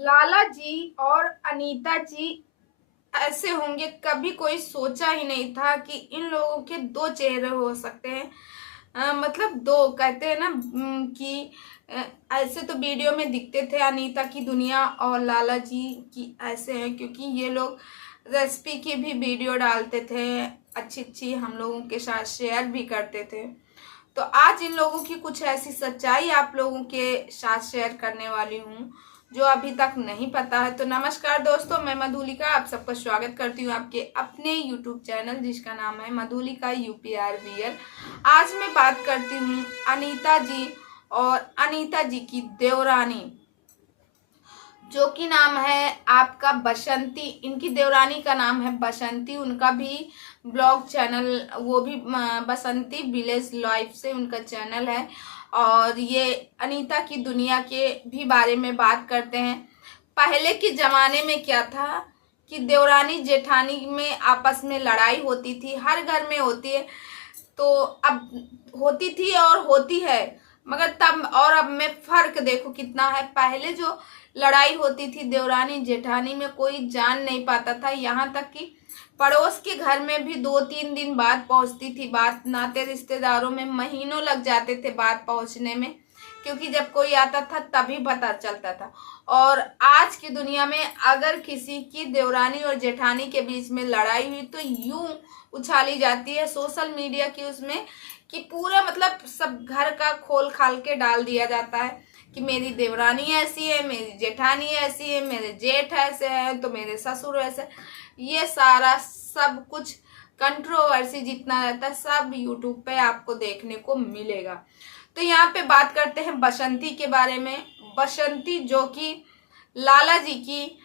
लाला जी और अनीता जी ऐसे होंगे, कभी कोई सोचा ही नहीं था कि इन लोगों के दो चेहरे हो सकते हैं। मतलब दो कहते हैं ना कि अ, ऐसे तो वीडियो में दिखते थे अनीता की दुनिया और लाला जी की ऐसे हैं, क्योंकि ये लोग रेसिपी की भी वीडियो डालते थे, अच्छी अच्छी हम लोगों के साथ शेयर भी करते थे। तो आज इन लोगों की कुछ ऐसी सच्चाई आप लोगों के साथ शेयर करने वाली हूँ जो अभी तक नहीं पता है। तो नमस्कार दोस्तों, मैं मधुलिका आप सबका स्वागत करती हूँ आपके अपने यूट्यूब चैनल जिसका नाम है मधुलिका यूपीआरवीएल। आज मैं बात करती हूँ अनीता जी और अनीता जी की देवरानी, जो कि नाम है आपका बसंती। इनकी देवरानी का नाम है बसंती, उनका भी ब्लॉग चैनल, वो भी बसंती विलेज लाइफ से उनका चैनल है। और ये अनीता की दुनिया के भी बारे में बात करते हैं। पहले के ज़माने में क्या था कि देवरानी जेठानी में आपस में लड़ाई होती थी, हर घर में होती है। तो अब होती थी और होती है, मगर तब और अब में फर्क देखो कितना है। पहले जो लड़ाई होती थी देवरानी जेठानी में कोई जान नहीं पाता था, यहाँ तक कि पड़ोस के घर में भी 2-3 दिन बाद पहुंचती थी बात। नाते रिश्तेदारों में महीनों लग जाते थे बात पहुंचने में, क्योंकि जब कोई आता था तभी पता चलता था। और आज की दुनिया में अगर किसी की देवरानी और जेठानी के बीच में लड़ाई हुई तो यूं उछाली जाती है सोशल मीडिया की उसमें, कि पूरा मतलब सब घर का खोल खाल के डाल दिया जाता है कि मेरी देवरानी ऐसी है, मेरी जेठानी ऐसी है, मेरे जेठ ऐसे हैं, तो मेरे ससुर ऐसे। ये सारा सब कुछ कंट्रोवर्सी जितना रहता है सब यूट्यूब पे आपको देखने को मिलेगा। तो यहाँ पे बात करते हैं बसंती के बारे में। बसंती जो कि लाला जी की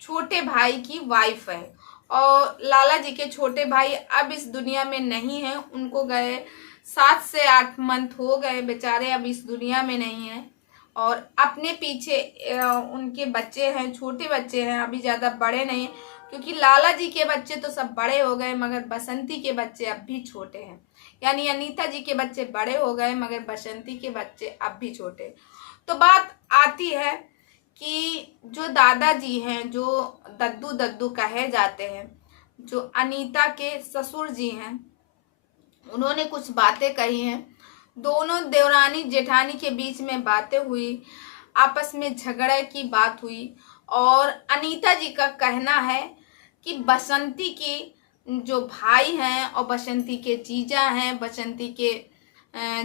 छोटे भाई की वाइफ है, और लाला जी के छोटे भाई अब इस दुनिया में नहीं है, उनको गए 7 से 8 मंथ हो गए बेचारे, अब इस दुनिया में नहीं है। और अपने पीछे उनके बच्चे हैं, छोटे बच्चे हैं, अभी ज़्यादा बड़े नहीं हैं, क्योंकि लाला जी के बच्चे तो सब बड़े हो गए मगर बसंती के बच्चे अब भी छोटे हैं। यानी अनीता जी के बच्चे बड़े हो गए मगर बसंती के बच्चे अब भी छोटे। तो बात आती है कि जो दादाजी हैं, जो दद्दू दद्दू कहे जाते हैं, जो अनीता के ससुर जी हैं, उन्होंने कुछ बातें कही हैं। दोनों देवरानी जेठानी के बीच में बातें हुई, आपस में झगड़े की बात हुई। और अनीता जी का कहना है कि बसंती की जो भाई हैं और बसंती के जीजा हैं, बसंती के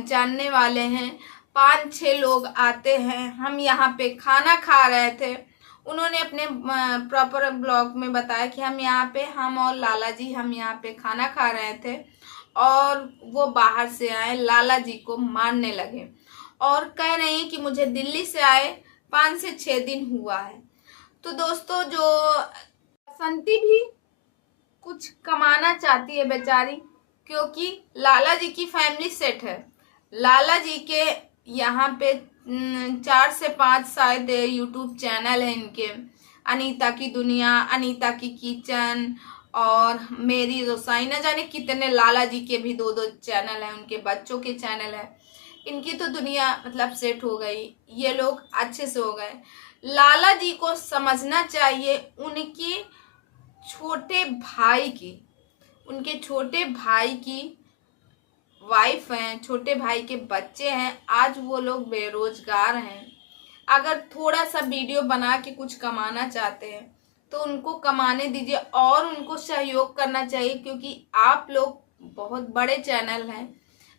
जानने वाले हैं, 5-6 लोग आते हैं। हम यहाँ पे खाना खा रहे थे, उन्होंने अपने प्रॉपर ब्लॉग में बताया कि हम यहाँ पे, हम और लाला जी हम यहाँ पे खाना खा रहे थे और वो बाहर से आए, लाला जी को मारने लगे और कह रहे हैं कि मुझे दिल्ली से आए 5 से 6 दिन हुआ है। तो दोस्तों, जो बसंती भी कुछ कमाना चाहती है बेचारी, क्योंकि लाला जी की फैमिली सेट है। लाला जी के यहाँ पे 4 से 5 शायद यूट्यूब चैनल है इनके। अनीता की दुनिया, अनीता की किचन और मेरी रसोई, न जाने कितने लाला जी के भी 2-2 चैनल हैं, उनके बच्चों के चैनल है। इनकी तो दुनिया मतलब सेट हो गई, ये लोग अच्छे से हो गए। लाला जी को समझना चाहिए उनकी छोटे भाई की, उनके छोटे भाई की वाइफ हैं, छोटे भाई के बच्चे हैं, आज वो लोग बेरोजगार हैं। अगर थोड़ा सा वीडियो बना के कुछ कमाना चाहते हैं तो उनको कमाने दीजिए और उनको सहयोग करना चाहिए, क्योंकि आप लोग बहुत बड़े चैनल हैं,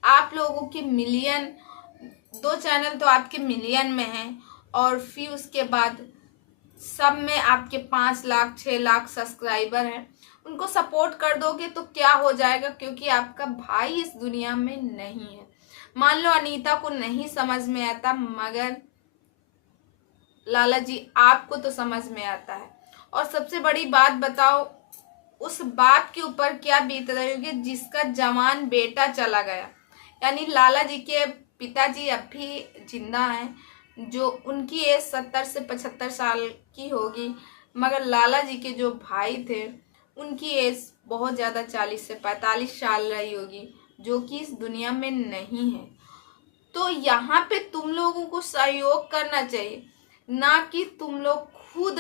आप लोगों के मिलियन, 2 चैनल तो आपके मिलियन में हैं, और फिर उसके बाद सब में आपके 5 लाख 6 लाख सब्सक्राइबर हैं। उनको सपोर्ट कर दोगे तो क्या हो जाएगा, क्योंकि आपका भाई इस दुनिया में नहीं है। मान लो अनीता को नहीं समझ में आता, मगर लाला जी आपको तो समझ में आता है। और सबसे बड़ी बात बताओ, उस बाप के ऊपर क्या बीत रही होगी जिसका जवान बेटा चला गया। यानी लाला जी के पिताजी अब भी जिंदा हैं, जो उनकी एज 70 से 75 साल की होगी, मगर लाला जी के जो भाई थे उनकी एज बहुत ज़्यादा 40 से 45 साल रही होगी, जो कि इस दुनिया में नहीं है। तो यहाँ पे तुम लोगों को सहयोग करना चाहिए, ना कि तुम लोग खुद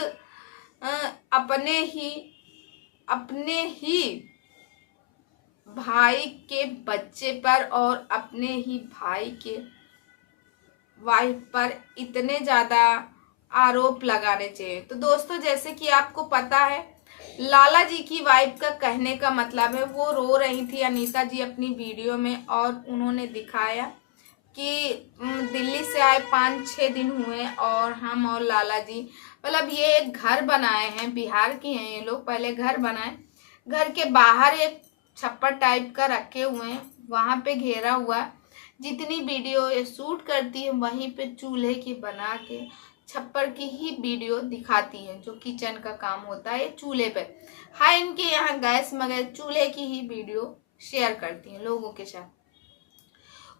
अपने ही भाई के बच्चे पर और अपने ही भाई के वाइफ पर इतने ज़्यादा आरोप लगाने चाहिए। तो दोस्तों, जैसे कि आपको पता है, लाला जी की वाइफ का कहने का मतलब है, वो रो रही थी अनीता जी अपनी वीडियो में, और उन्होंने दिखाया कि दिल्ली से आए 5-6 दिन हुए और हम और लाला जी, मतलब ये एक घर बनाए हैं, बिहार की हैं ये लोग। पहले घर बनाए, घर के बाहर एक छप्पर टाइप का रखे हुए हैं, वहां पे घेरा हुआ। जितनी वीडियो ये शूट करती है वहीं पे चूल्हे की बना के छप्पर की ही वीडियो दिखाती है, जो किचन का काम होता है चूल्हे पे। हाँ, इनके यहाँ गैस मगर चूल्हे की ही वीडियो शेयर करती हैं लोगों के साथ।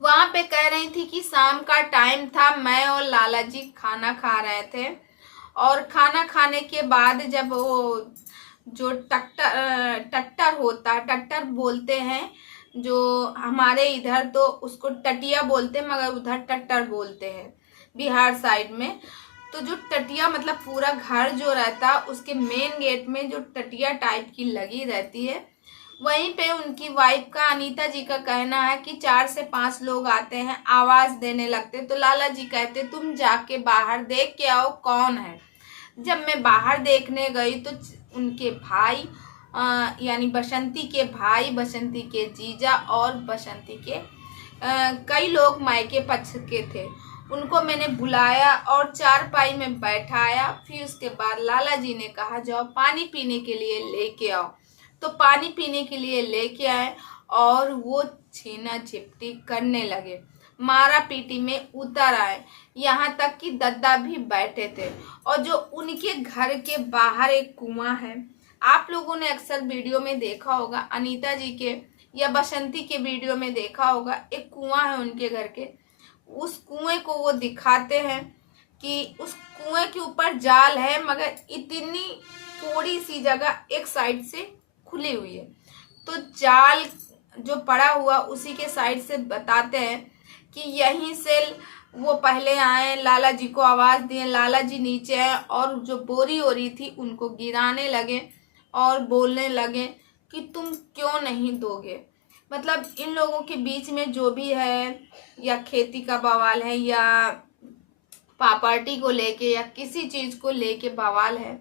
वहां पे कह रही थी कि शाम का टाइम था, मैं और लाला जी खाना खा रहे थे, और खाना खाने के बाद जब वो जो टट्टर होता है, टट्टर बोलते हैं, जो हमारे इधर तो उसको टटिया बोलते हैं, मगर उधर टट्टर बोलते हैं बिहार साइड में। तो जो टटिया मतलब पूरा घर जो रहता है, उसके मेन गेट में जो टटिया टाइप की लगी रहती है, वहीं पे उनकी वाइफ का, अनीता जी का कहना है कि 4 से 5 लोग आते हैं, आवाज देने लगते। तो लाला जी कहते तुम जाके बाहर देख के आओ कौन है। जब मैं बाहर देखने गई तो उनके भाई यानी बसंती के भाई, बसंती के जीजा और बसंती के कई लोग मायके पक्ष के थे। उनको मैंने बुलाया और चारपाई में बैठाया। फिर उसके बाद लाला जी ने कहा जाओ पानी पीने के लिए लेके आओ। तो पानी पीने के लिए लेके आए और वो छीना झिपटी करने लगे, मारा पीटी में उतर आए, यहाँ तक कि दद्दा भी बैठे थे। और जो उनके घर के बाहर एक कुआं है, आप लोगों ने अक्सर वीडियो में देखा होगा, अनीता जी के या बसंती के वीडियो में देखा होगा, एक कुआं है उनके घर के। उस कुएं को वो दिखाते हैं कि उस कुएं के ऊपर जाल है, मगर इतनी थोड़ी सी जगह एक साइड से खुली हुई है। तो जाल जो पड़ा हुआ उसी के साइड से बताते हैं कि यहीं से वो पहले आए, लाला जी को आवाज दिए, लाला जी नीचे आए और जो बोरी हो रही थी उनको गिराने लगे और बोलने लगे कि तुम क्यों नहीं दोगे। मतलब इन लोगों के बीच में जो भी है, या खेती का बवाल है, या प्रॉपर्टी को लेके, या किसी चीज को लेके बवाल है,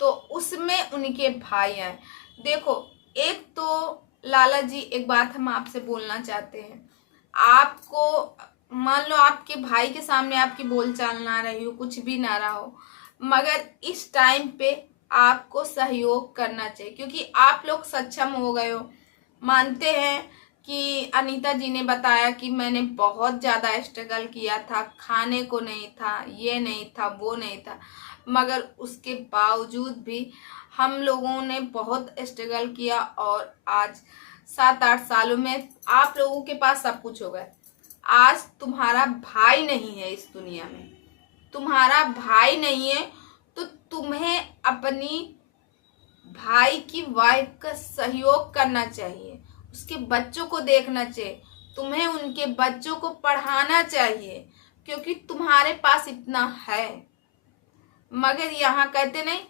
तो उसमें उनके भाई हैं। देखो, एक तो लाला जी, एक बात हम आपसे बोलना चाहते हैं, आपको मान लो आपके भाई के सामने आपकी बोलचाल ना रही हो, कुछ भी ना रहा हो, मगर इस टाइम पे आपको सहयोग करना चाहिए, क्योंकि आप लोग सक्षम हो गए हो। मानते हैं कि अनीता जी ने बताया कि मैंने बहुत ज़्यादा स्ट्रगल किया था, खाने को नहीं था, ये नहीं था, वो नहीं था, मगर उसके बावजूद भी हम लोगों ने बहुत स्ट्रगल किया और आज 7-8 सालों में आप लोगों के पास सब कुछ हो गया। आज तुम्हारा भाई नहीं है इस दुनिया में, तुम्हारा भाई नहीं है, तो तुम्हें अपनी भाई की वाइफ का सहयोग करना चाहिए, उसके बच्चों को देखना चाहिए, तुम्हें उनके बच्चों को पढ़ाना चाहिए, क्योंकि तुम्हारे पास इतना है। मगर यहाँ कहते नहीं,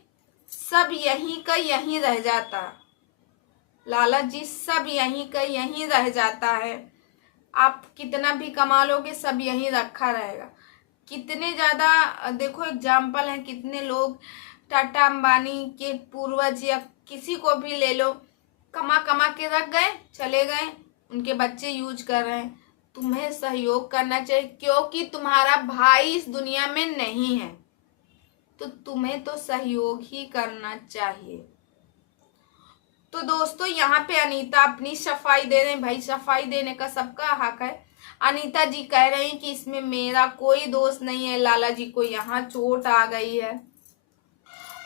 सब यहीं का यहीं रह जाता, लाला जी, सब यहीं का यहीं रह जाता है। आप कितना भी कमा लोगे, सब यहीं रखा रहेगा। कितने ज़्यादा देखो एग्जाम्पल हैं, कितने लोग टाटा अंबानी के पूर्वज या किसी को भी ले लो, कमा कमा के रख गए, चले गए, उनके बच्चे यूज कर रहे हैं। तुम्हें सहयोग करना चाहिए, क्योंकि तुम्हारा भाई इस दुनिया में नहीं है, तो तुम्हें तो सहयोग ही करना चाहिए। तो दोस्तों, यहाँ पे अनीता अपनी सफाई दे रहे हैं। भाई, सफाई देने का सबका हक है। अनीता जी कह रहे हैं कि इसमें मेरा कोई दोष नहीं है, लाला जी को यहाँ चोट आ गई है,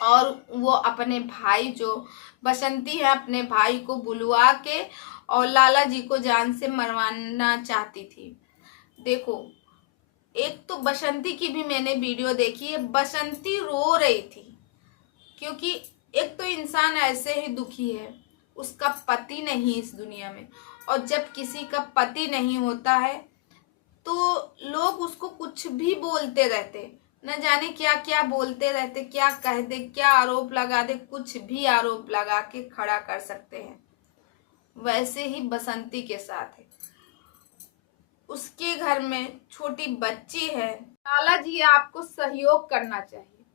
और वो अपने भाई जो बसंती है, अपने भाई को बुलवा के और लाला जी को जान से मरवाना चाहती थी। देखो, एक तो बसंती की भी मैंने वीडियो देखी है, बसंती रो रही थी, क्योंकि एक तो इंसान ऐसे ही दुखी है, उसका पति नहीं इस दुनिया में, और जब किसी का पति नहीं होता है तो लोग उसको कुछ भी बोलते रहते, न जाने क्या क्या बोलते रहते, क्या कह दे, क्या आरोप लगा दे, कुछ भी आरोप लगा के खड़ा कर सकते हैं। वैसे ही बसंती के साथ है। उसके घर में छोटी बच्ची है। लाला जी आपको सहयोग करना चाहिए,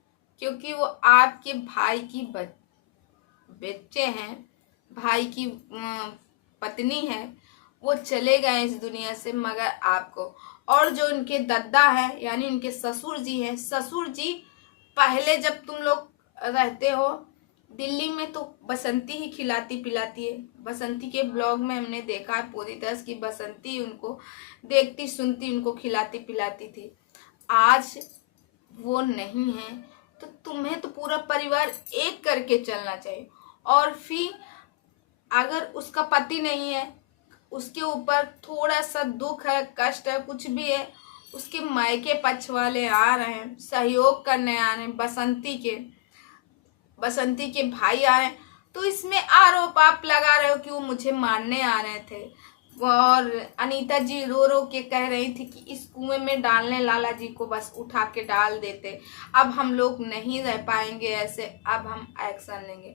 क्योंकि वो आपके भाई की बच्चे हैं, भाई की पत्नी है। वो चले गए इस दुनिया से, मगर आपको, और जो उनके दद्दा है यानी उनके ससुर जी हैं, ससुर जी पहले जब तुम लोग रहते हो दिल्ली में तो बसंती ही खिलाती पिलाती है। बसंती के ब्लॉग में हमने देखा है पूरी तरह की बसंती उनको देखती सुनती उनको खिलाती पिलाती थी। आज वो नहीं है तो तुम्हें तो पूरा परिवार एक करके चलना चाहिए। और फिर अगर उसका पति नहीं है, उसके ऊपर थोड़ा सा दुख है, कष्ट है, कुछ भी है, उसके मायके पक्ष वाले आ रहे हैं, सहयोग करने आ रहे हैं, बसंती के भाई आ रहे हैं, तो इसमें आरोप आप लगा रहे हो कि वो मुझे मारने आ रहे थे। और अनीता जी रो रो के कह रही थी कि इस कुएं में डालने लाला जी को बस उठा के डाल देते, अब हम लोग नहीं रह पाएंगे ऐसे, अब हम एक्शन लेंगे।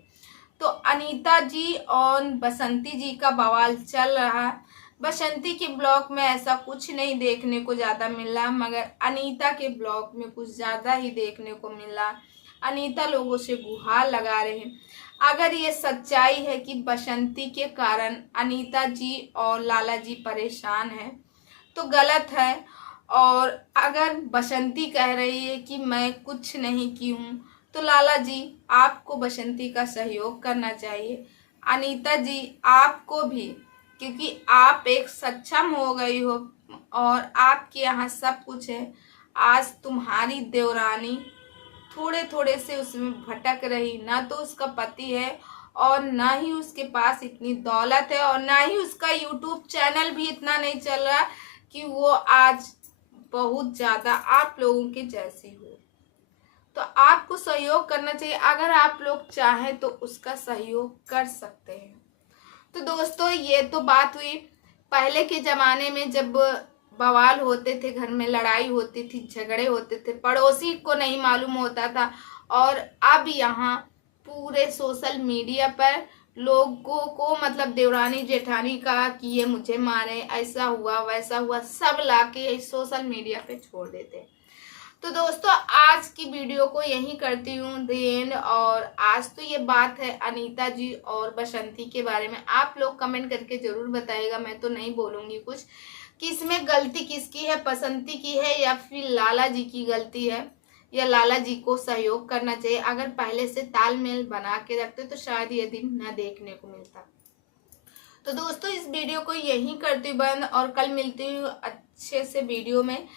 तो अनीता जी और बसंती जी का बवाल चल रहा है। बसंती के ब्लॉग में ऐसा कुछ नहीं देखने को ज़्यादा मिल रहा, मगर अनीता के ब्लॉग में कुछ ज़्यादा ही देखने को मिल रहा। अनीता लोगों से गुहार लगा रहे हैं। अगर ये सच्चाई है कि बसंती के कारण अनीता जी और लाला जी परेशान हैं तो गलत है। और अगर बसंती कह रही है कि मैं कुछ नहीं की हूँ तो लाला जी आपको बसंती का सहयोग करना चाहिए। अनीता जी आपको भी, क्योंकि आप एक सक्षम हो गई हो और आपके यहाँ सब कुछ है। आज तुम्हारी देवरानी थोड़े थोड़े से उसमें भटक रही, ना तो उसका पति है और ना ही उसके पास इतनी दौलत है और ना ही उसका यूट्यूब चैनल भी इतना नहीं चल रहा कि वो आज बहुत ज़्यादा आप लोगों के जैसी हो। तो आपको सहयोग करना चाहिए, अगर आप लोग चाहें तो उसका सहयोग कर सकते हैं। तो दोस्तों ये तो बात हुई पहले के ज़माने में, जब बवाल होते थे, घर में लड़ाई होती थी, झगड़े होते थे, पड़ोसी को नहीं मालूम होता था। और अब यहाँ पूरे सोशल मीडिया पर लोगों को, मतलब देवरानी जेठानी का कि ये मुझे मारे, ऐसा हुआ वैसा हुआ, सब लाके सोशल मीडिया पे छोड़ देते हैं। तो दोस्तों आज की वीडियो को यहीं करती हूँ द एंड। और आज तो ये बात है अनीता जी और बसंती के बारे में। आप लोग कमेंट करके ज़रूर बताइएगा, मैं तो नहीं बोलूँगी कुछ कि इसमें गलती किसकी है, बसंती की है या फिर लाला जी की गलती है, या लाला जी को सहयोग करना चाहिए। अगर पहले से तालमेल बना के रखते तो शायद ये दिन न देखने को मिलता। तो दोस्तों इस वीडियो को यहीं करती हूँ बंद, और कल मिलती हूँ अच्छे से वीडियो में,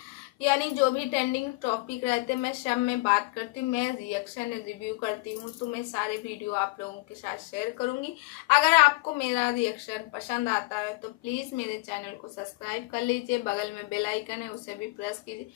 यानी जो भी ट्रेंडिंग टॉपिक रहते हैं मैं सब में बात करती हूँ, मैं रिएक्शन रिव्यू करती हूँ, तो मैं सारे वीडियो आप लोगों के साथ शेयर करूँगी। अगर आपको मेरा रिएक्शन पसंद आता है तो प्लीज़ मेरे चैनल को सब्सक्राइब कर लीजिए, बगल में बेल आइकन है उसे भी प्रेस कीजिए।